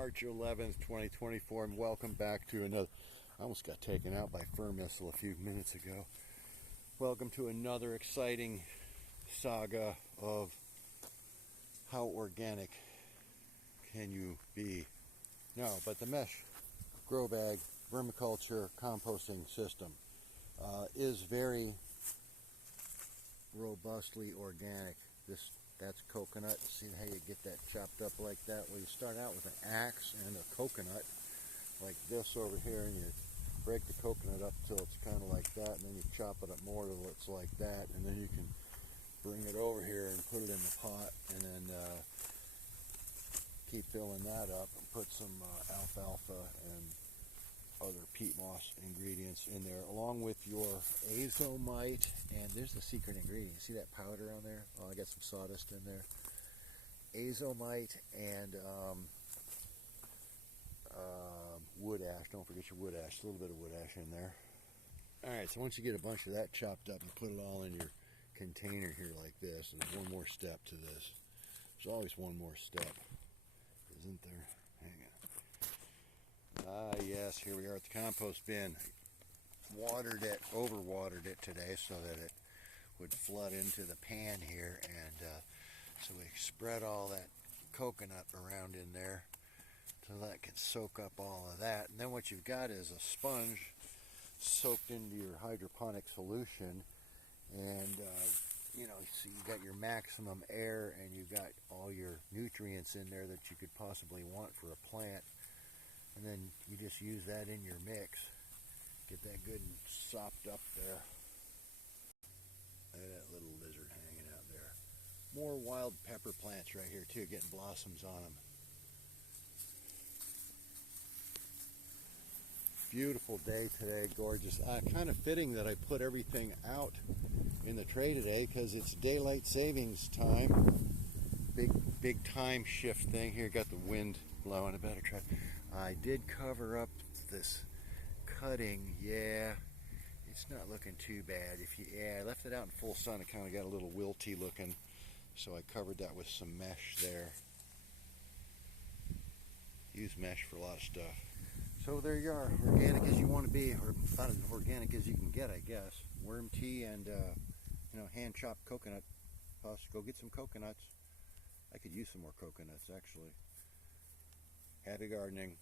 March 11th, 2024, and welcome back to another. I almost got taken out by fur missile a few minutes ago. Welcome to another exciting saga of how organic can you be. No, but the mesh grow bag vermiculture composting system is very robustly organic. That's coconut. See how you get that chopped up like that? Well, you start out with an axe and a coconut like this over here, and you break the coconut up till it's kind of like that, and then you chop it up more till it's like that, and then you can bring it over here and put it in the pot, and then keep filling that up and put some alfalfa and other peat moss ingredients in there, along with your azomite. And there's the secret ingredient. See that powder on there? Oh, I got some sawdust in there. Azomite and wood ash. Don't forget your wood ash. A little bit of wood ash in there. Alright, so once you get a bunch of that chopped up and put it all in your container here like this, there's one more step to this. There's always one more step, isn't there? Hang on. Ah, yes, here we are at the compost bin. Watered it, overwatered it today so that it would flood into the pan here, and so we spread all that coconut around in there so that can soak up all of that. And then what you've got is a sponge soaked into your hydroponic solution, and you know, so you got your maximum air and you've got all your nutrients in there that you could possibly want for a plant. And then you just use that in your mix. Get that good and sopped up there. Look at that little lizard hanging out there. More wild pepper plants right here too, getting blossoms on them. Beautiful day today, gorgeous. Kind of fitting that I put everything out in the tray today because it's daylight savings time. Big time shift thing here. Got the wind blowing. I better try. I did cover up this cutting. Yeah, it's not looking too bad. I left it out in full sun. It kind of got a little wilty looking, so I covered that with some mesh there. Use mesh for a lot of stuff. So there you are, organic as you want to be, or about as organic as you can get, I guess. Worm tea and hand chopped coconut. Go get some coconuts. I could use some more coconuts, actually. Happy gardening.